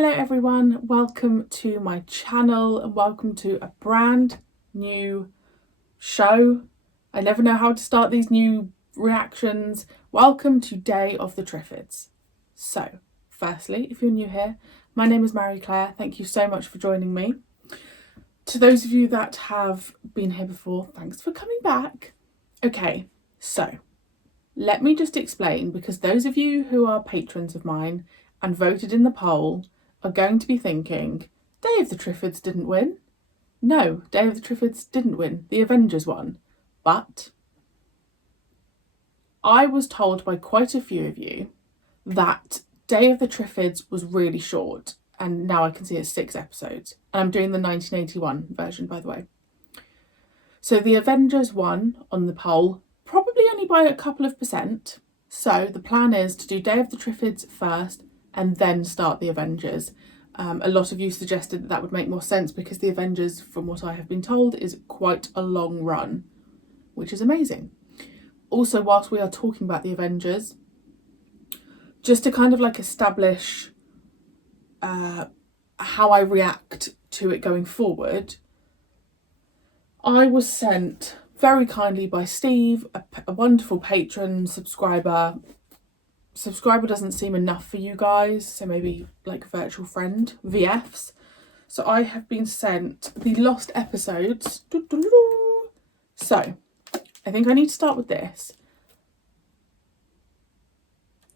Hello everyone, welcome to my channel and welcome to a brand new show. I never know how to start these new reactions. Welcome to Day of the Triffids. So, firstly, if you're new here, my name is Marie-Clare. Thank you so much for joining me. To those of you that have been here before, thanks for coming back. Okay, so let me just explain, because those of you who are patrons of mine and voted in the poll are going to be thinking, Day of the Triffids didn't win. No, Day of the Triffids didn't win. The Avengers won. But I was told by quite a few of you that Day of the Triffids was really short, and now I can see it's 6 episodes. And I'm doing the 1981 version, by the way. So the Avengers won on the poll, probably only by a couple of percent. So the plan is to do Day of the Triffids first and then start the Avengers. A lot of you suggested that would make more sense because the Avengers, from what I have been told, is quite a long run, which is amazing. Also, whilst we are talking about the Avengers, just to kind of like establish how I react to it going forward, I was sent very kindly by Steve, a wonderful patron, subscriber. Subscriber doesn't seem enough for you guys, so maybe like virtual friend, VFs. So I have been sent the lost episodes. So I think I need to start with this.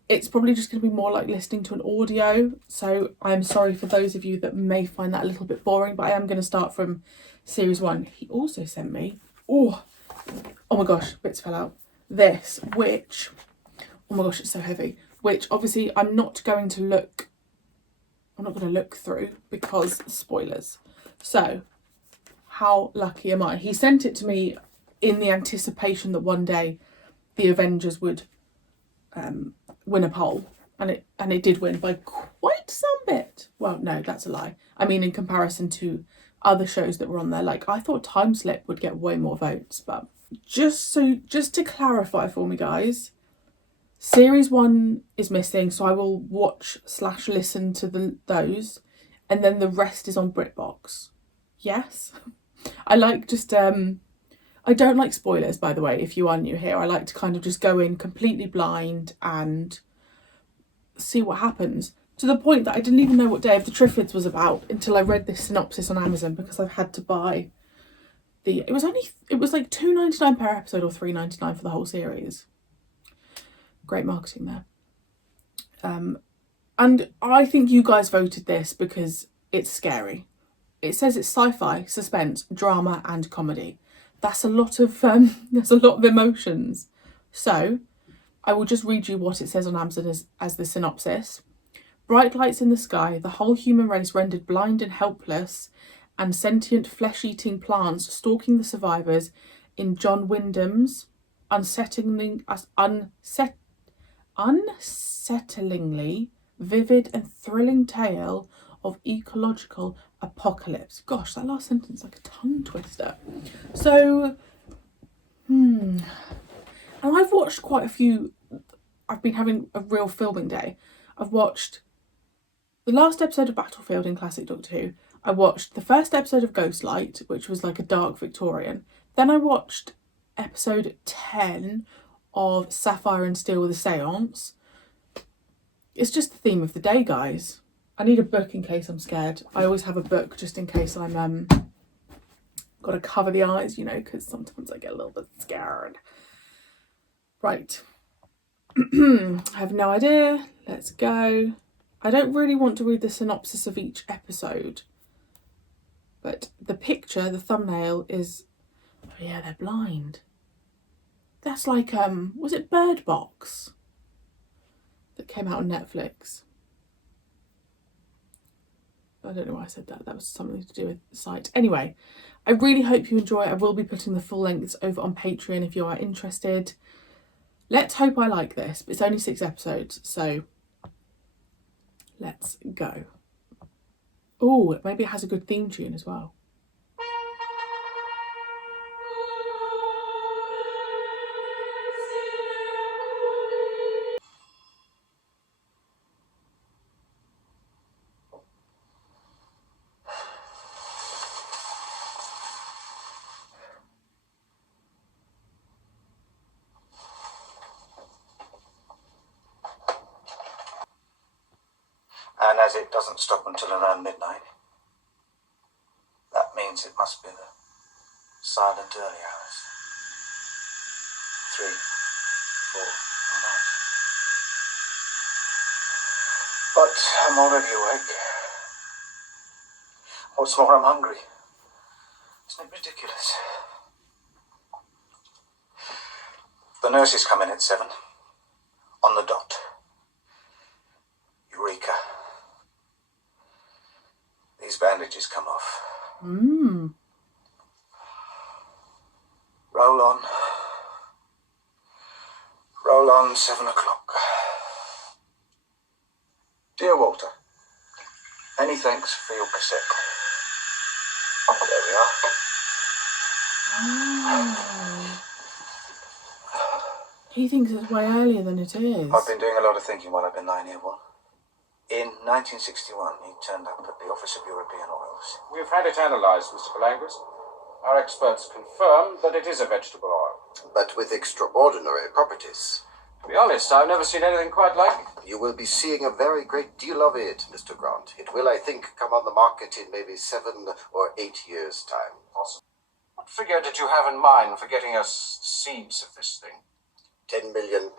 It's probably just going to be more like listening to an audio, so I'm sorry for those of you that may find that a little bit boring, but I am going to start from series 1. He also sent me, oh my gosh, bits fell out, this, which, oh my gosh, it's so heavy, which obviously I'm not going to look through because spoilers. So how lucky am I? He sent it to me in the anticipation that one day the Avengers would win a poll, and it did win by quite some bit. Well, no, that's a lie. I mean, in comparison to other shows that were on there, like I thought Time Slip would get way more votes. But just to clarify for me, guys, series 1 is missing, so I will watch / listen to those, and then the rest is on BritBox. Yes, I like just I don't like spoilers, by the way, if you are new here. I like to kind of just go in completely blind and see what happens. To the point that I didn't even know what Day of the Triffids was about until I read this synopsis on Amazon, because I've had to buy it was like £2.99 per episode or £3.99 for the whole series. Great marketing there. And I think you guys voted this because it's scary. It says it's sci-fi, suspense, drama and comedy. That's a lot of emotions. So I will just read you what it says on Amazon as the synopsis. Bright lights in the sky, the whole human race rendered blind and helpless, and sentient flesh-eating plants stalking the survivors in John Wyndham's unsettlingly vivid and thrilling tale of ecological apocalypse. Gosh, that last sentence is like a tongue twister. So, and I've watched quite a few. I've been having a real filming day. I've watched the last episode of Battlefield in classic Doctor Who. I watched the first episode of Ghostlight, which was like a dark Victorian. Then I watched episode 10 of Sapphire and Steel with a Seance. It's just the theme of the day, guys. I need a book in case I'm scared. I always have a book just in case I'm got to cover the eyes, you know, because sometimes I get a little bit scared. Right. I have no idea. Let's go. I don't really want to read the synopsis of each episode, but the picture, the thumbnail is, oh yeah, they're blind. That's like, was it Bird Box that came out on Netflix? I don't know why I said that. That was something to do with the site. Anyway, I really hope you enjoy it. I will be putting the full lengths over on Patreon if you are interested. Let's hope I like this. It's only 6 episodes, so let's go. Oh, maybe it has a good theme tune as well. And as it doesn't stop until around midnight, that means it must be the silent early hours. 3, 4, and night. But I'm already awake. What's more, I'm hungry. Isn't it ridiculous? The nurses come in at 7. On the dot. Eureka. These bandages come off. Roll on. Roll on, 7 o'clock. Dear Walter, many thanks for your cassette. There we are. He thinks it's way earlier than it is. I've been doing a lot of thinking while I've been lying here, Wal. In 1961, he turned up at the Office of European Oils. We've had it analysed, Mr. Palangas. Our experts confirm that it is a vegetable oil. But with extraordinary properties. To be honest, I've never seen anything quite like it. You will be seeing a very great deal of it, Mr. Grant. It will, I think, come on the market in maybe 7 or 8 years' time. Awesome. What figure did you have in mind for getting us seeds of this thing? £10 million.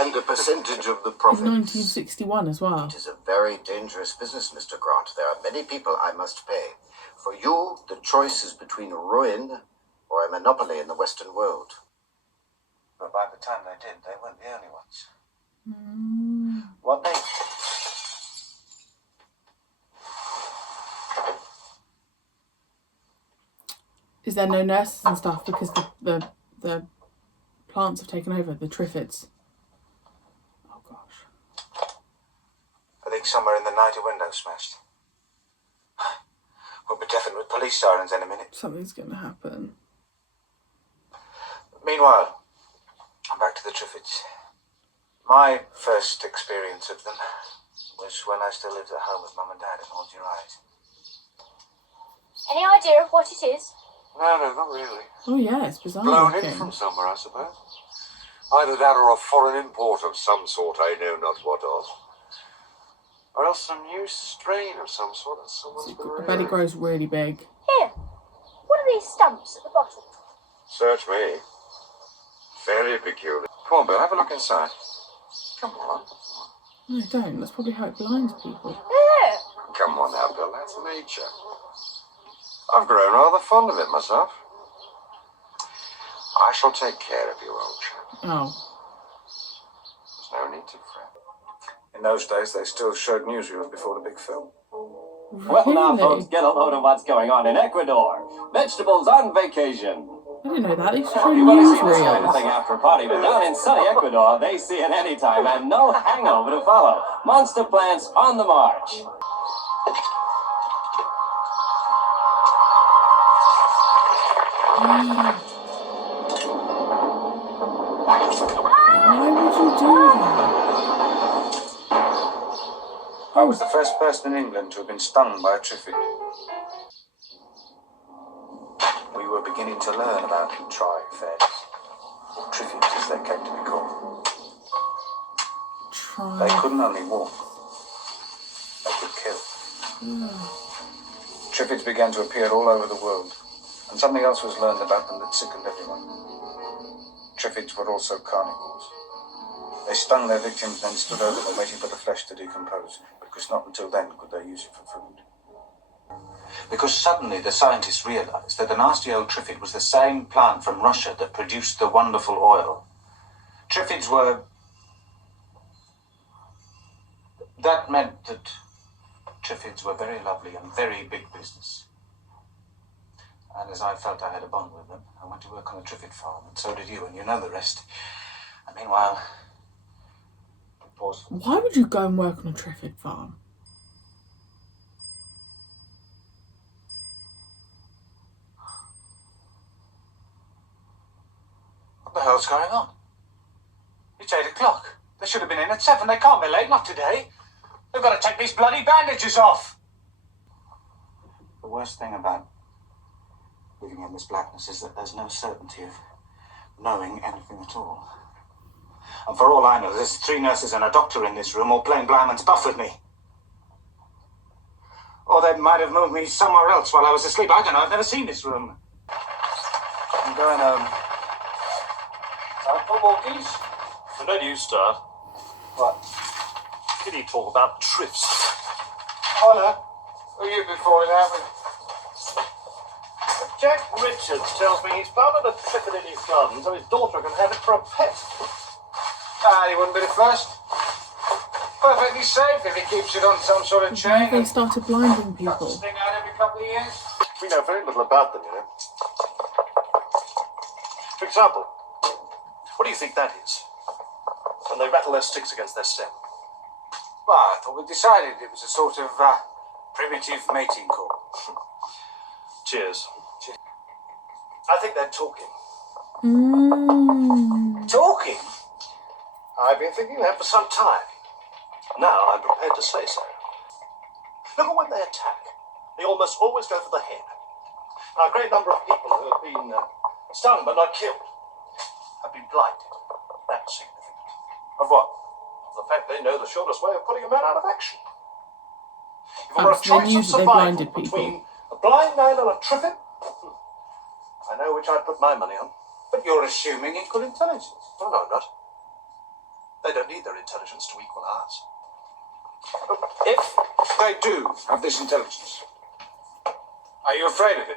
And a percentage of the profits. 1961 as well. It is a very dangerous business, Mr. Grant. There are many people I must pay. For you, the choice is between ruin or a monopoly in the Western world. But by the time they did, they weren't the only ones. What they... Is there no nurses and stuff because the plants have taken over, the Triffids? Oh gosh. I think somewhere in the night a window smashed. We'll be deafened with police sirens in a minute. Something's going to happen. Meanwhile, back to the Triffids. My first experience of them was when I still lived at home with Mum and Dad in Hold Your Eyes. Any idea of what it is? No, not really. Oh yeah, it's bizarre. Blown looking. in from somewhere, I suppose. Either that or a foreign import of some sort I know not what of. Or else some new strain of some sort that someone's been I bet it grows really big. Here. What are these stumps at the bottom? Search me. Very peculiar. Come on, Bill, have a look inside. Come on. No, don't. That's probably how it blinds people. There. Come on now, Bill, that's nature. I've grown rather fond of it myself. I shall take care of you, old chap. Oh. There's no need to fret. In those days, they still showed newsreels before the big film. Well, now, Really? folks, get a load of what's going on in Ecuador. Vegetables on vacation. I didn't know that. They show You want to see this kind of newsreels. thing after a party, but down in sunny Ecuador, they see it anytime and no hangover to follow. Monster plants on the march. Why would you do that? I was the first person in England to have been stung by a Triffid. We were beginning to learn about Triffids, or Triffids as they came to be called. They couldn't only walk, they could kill. Triffids began to appear all over the world, and something else was learned about them that sickened everyone. Triffids were also carnivores. They stung their victims, then stood over them waiting for the flesh to decompose, because not until then could they use it for food. Because suddenly the scientists realized that the nasty old Triffid was the same plant from Russia that produced the wonderful oil. Triffids were... That meant that Triffids were very lovely and very big business. And as I felt I had a bond with them, I went to work on a Triffid farm, and so did you, and you know the rest. And meanwhile... Why would you go and work on a Triffid farm? What the hell's going on? It's 8 o'clock. They should have been in at 7. They can't be late, not today. They've got to take these bloody bandages off. The worst thing about living in this blackness is that there's no certainty of knowing anything at all. And for all I know, there's 3 nurses and a doctor in this room all playing blindman's buff with me. Or they might have moved me somewhere else while I was asleep. I don't know, I've never seen this room. I'm going home. Time for walkies? So don't you start. What? Did he talk about Triffids? Oh, no. Who are you before it happened? Jack Richards tells me he's planted a Triffid in his garden so his daughter can have it for a pet. He wouldn't be the first. Perfectly safe if he keeps it on some sort of chain. They started blinding people. Sting out every couple of years. We know very little about them, you know. For example, what do you think that is? When they rattle their sticks against their stem. Well, I thought we decided it was a sort of primitive mating call. Cheers. I think they're talking. Talking? I've been thinking that for some time. Now I'm prepared to say so. Look at when they attack. They almost always go for the head. Now, a great number of people who have been stung but not killed have been blinded. That's significant. Of what? Of the fact they know the shortest way of putting a man out of action. If Oh, there were a so they choice knew of that they survival blinded people. between a blind man and a Triffid, I know which I'd put my money on. But you're assuming equal intelligence. No, I'm not. They don't need their intelligence to equal ours. If they do have this intelligence, are you afraid of it?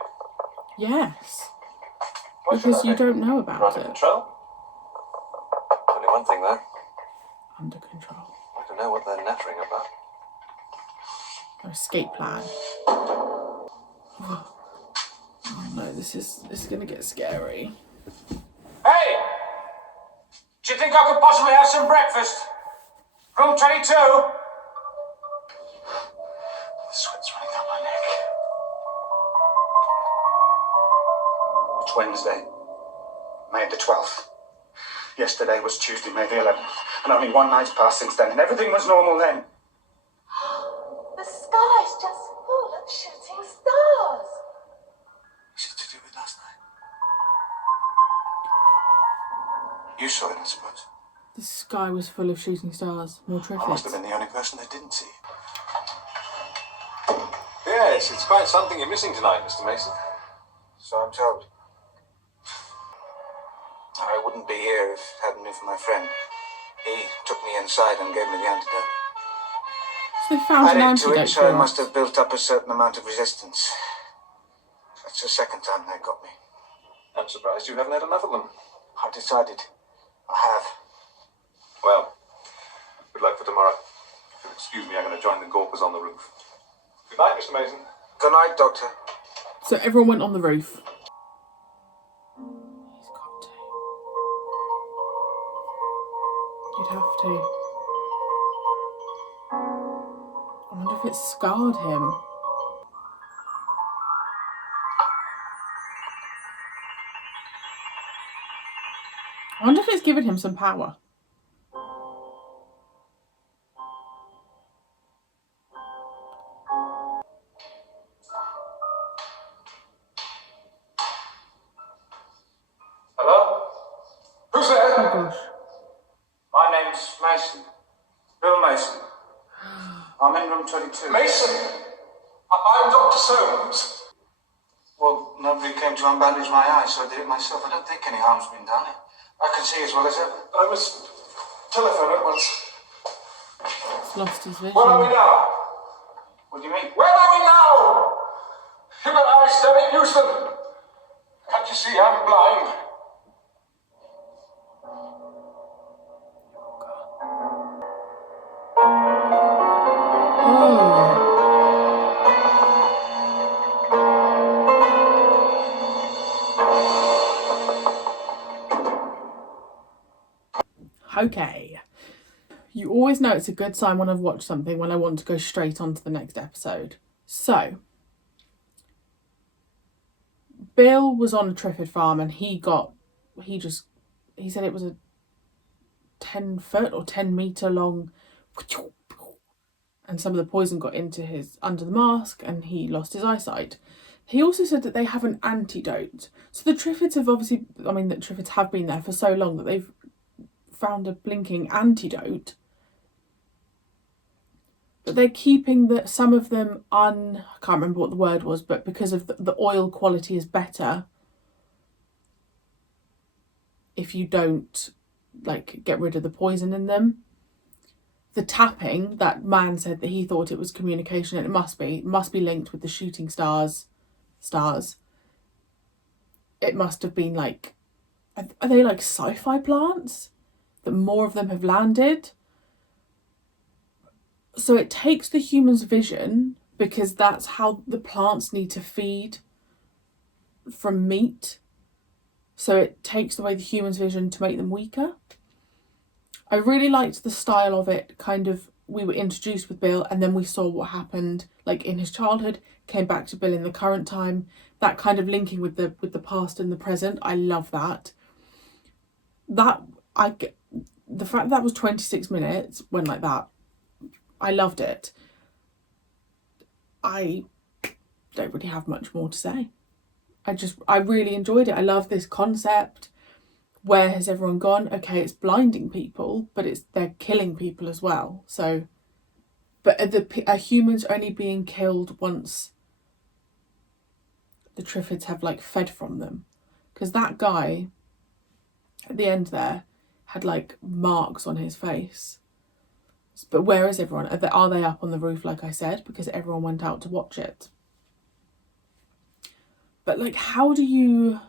Yes. Why should Because I you be? don't know You're about under it. control. Only one thing though. Under control. I don't know what they're nattering about. Their escape plan. Oh no, this is gonna get scary. Hey! Do you think I could possibly have some breakfast? Room 22? The sweat's running down my neck. It's Wednesday, May the 12th. Yesterday was Tuesday, May the 11th. And only one night's passed since then, and everything was normal then. The sky's just full of shooting stars. Is it to do with last night? You saw it, I suppose. The sky was full of shooting stars. More I must have Triffids. been the only person that didn't see it. Yes, it's quite something you're missing tonight, Mr. Mason. So I'm told. I wouldn't be here if it hadn't been for my friend. He took me inside and gave me the antidote. So they found an Added to antidote it, so I for must us. have built up a certain amount of resistance. That's the second time they got me. I'm surprised you haven't had enough of them. I've decided. I have. Well, good luck for tomorrow. If you'll excuse me, I'm going to join the Gawkers on the roof. Good night, Mr. Mason. Good night, Doctor. So everyone went on the roof. He's got to. You'd have to. I wonder if it scarred him. I wonder if it's given him some power. Hello? Who's there? Oh gosh. My name's Mason. Bill Mason. I'm in room 22. Mason! I'm Dr. Soames. Well, nobody came to unbandage my eyes, so I did it myself. I don't think any harm's been done. I can see as well as ever. I must telephone at once. He's lost his vision. Where are we now? What do you mean? Where are we now? You've got eyes, Stanley. Use them. Can't you see I'm blind? Oh. Okay. You always know it's a good sign when I've watched something when I want to go straight on to the next episode. So, Bill was on a Triffid farm and he said it was a 10-foot or 10-meter long, and some of the poison got into his under the mask and he lost his eyesight. He also said that they have an antidote. So the Triffids have Triffids have been there for so long that they've found a blinking antidote, but they're keeping some of them I can't remember what the word was, but because of the oil quality is better if you don't like get rid of the poison in them. The tapping, that man said that he thought it was communication, and it must be linked with the shooting stars. It must have been like, are they like sci-fi plants? That more of them have landed. So it takes the human's vision, because that's how the plants need to feed from meat. So it takes away the human's vision to make them weaker. I really liked the style of it. Kind of, we were introduced with Bill, and then we saw what happened like in his childhood, came back to Bill in the current time. That kind of linking with the past and the present. I love that. The fact that was 26 minutes went like that. I loved it. I don't really have much more to say. I really enjoyed it. I love this concept. Where has everyone gone? Okay, it's blinding people, but they're killing people as well. So, but are humans only being killed once the Triffids have like fed from them? Because that guy at the end there had like marks on his face. But where is everyone? Are they up on the roof, like I said, because everyone went out to watch it? But like, how do you...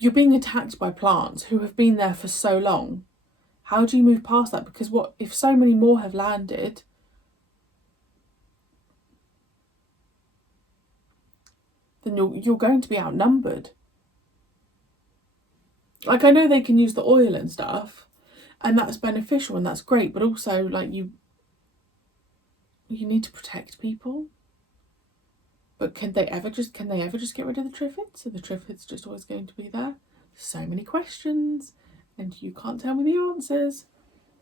You're being attacked by plants who have been there for so long. How do you move past that? Because what if so many more have landed? Then you're going to be outnumbered. Like, I know they can use the oil and stuff, and that's beneficial and that's great, but also like you need to protect people. But can they ever just get rid of the Triffids? Are the Triffids just always going to be there? So many questions, and you can't tell me the answers,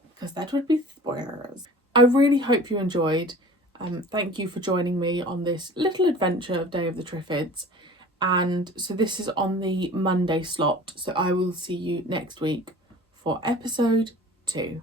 because that would be spoilers. I really hope you enjoyed. Thank you for joining me on this little adventure of Day of the Triffids. And so this is on the Monday slot, so I will see you next week for episode 2.